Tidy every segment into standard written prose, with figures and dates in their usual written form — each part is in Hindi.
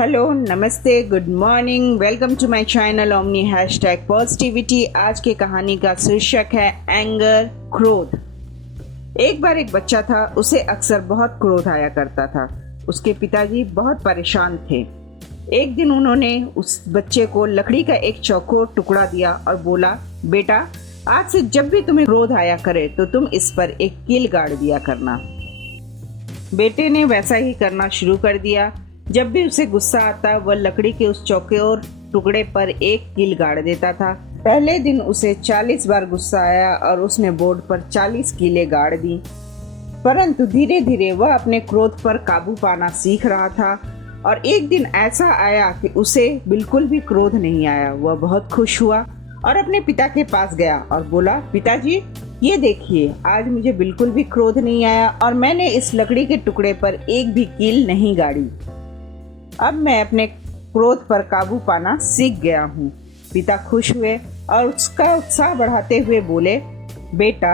हेलो, नमस्ते, good morning, welcome to my channel Omni hashtag positivity. आज की कहानी का शीर्षक है एंगर, क्रोध। एक बार एक बच्चा था, उसे अक्सर बहुत क्रोध आया करता था। उसके पिताजी बहुत परेशान थे। एक दिन उन्होंने उस बच्चे को लकड़ी का एक चौकोर टुकड़ा दिया और बोला, बेटा, आज से जब भी तुम्हें क्रोध आया करे तो तुम इस पर एक कील गाड़ दिया करना। बेटे ने वैसा ही करना शुरू कर दिया। जब भी उसे गुस्सा आता वह लकड़ी के उस चौकोर टुकड़े पर एक कील गाड़ देता था। पहले दिन उसे 40 बार गुस्सा आया और उसने बोर्ड पर 40 कीलें गाड़ दी। परंतु धीरे धीरे वह अपने क्रोध पर काबू पाना सीख रहा था और एक दिन ऐसा आया कि उसे बिल्कुल भी क्रोध नहीं आया। वह बहुत खुश हुआ और अपने पिता के पास गया और बोला, पिताजी, ये देखिए, आज मुझे बिल्कुल भी क्रोध नहीं आया और मैंने इस लकड़ी के टुकड़े पर एक भी कील नहीं गाड़ी। अब मैं अपने क्रोध पर काबू पाना सीख गया हूँ। पिता खुश हुए और उसका उत्साह बढ़ाते हुए बोले, बेटा,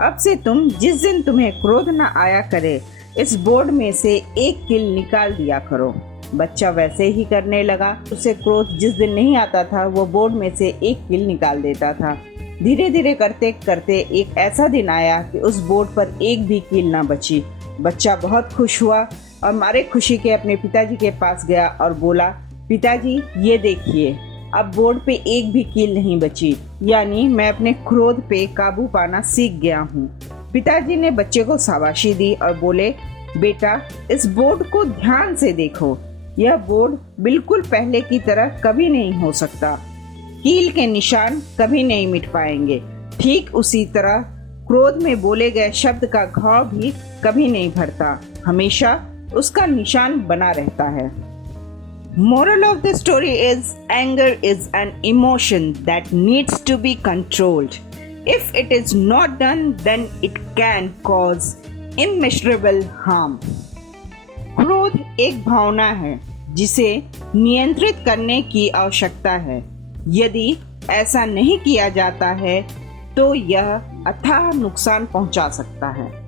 अब से तुम जिस दिन तुम्हें क्रोध न आया करे इस बोर्ड में से एक कील निकाल दिया करो। बच्चा वैसे ही करने लगा। उसे क्रोध जिस दिन नहीं आता था वो बोर्ड में से एक कील निकाल देता था। धीरे धीरे करते करते एक ऐसा दिन आया कि उस बोर्ड पर एक भी कील ना बची। बच्चा बहुत खुश हुआ और मारे खुशी के अपने पिताजी के पास गया और बोला, पिताजी, ये देखिए, अब बोर्ड पे एक भी कील नहीं बची, यानी मैं अपने क्रोध पे काबू पाना सीख गया हूँ। पिताजी ने बच्चे को शाबाशी दी और बोले, बेटा, इस बोर्ड को ध्यान से देखो। यह बोर्ड बिल्कुल पहले की तरह कभी नहीं हो सकता। कील के निशान कभी नहीं मिट पाएंगे। ठीक उसी तरह क्रोध में बोले गए शब्द का घाव भी कभी नहीं भरता, हमेशा उसका निशान बना रहता है। Moral of the story is anger is an emotion that needs to be controlled. If it is not done, then it can cause immeasurable harm. क्रोध एक भावना है जिसे नियंत्रित करने की आवश्यकता है। यदि ऐसा नहीं किया जाता है तो यह अथाह नुकसान पहुंचा सकता है।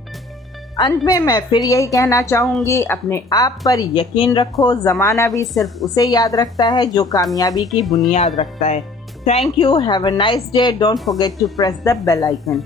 अंत में मैं फिर यही कहना चाहूंगी, अपने आप पर यकीन रखो। ज़माना भी सिर्फ उसे याद रखता है जो कामयाबी की बुनियाद रखता है। Thank you, have a nice day, don't forget to press the bell icon.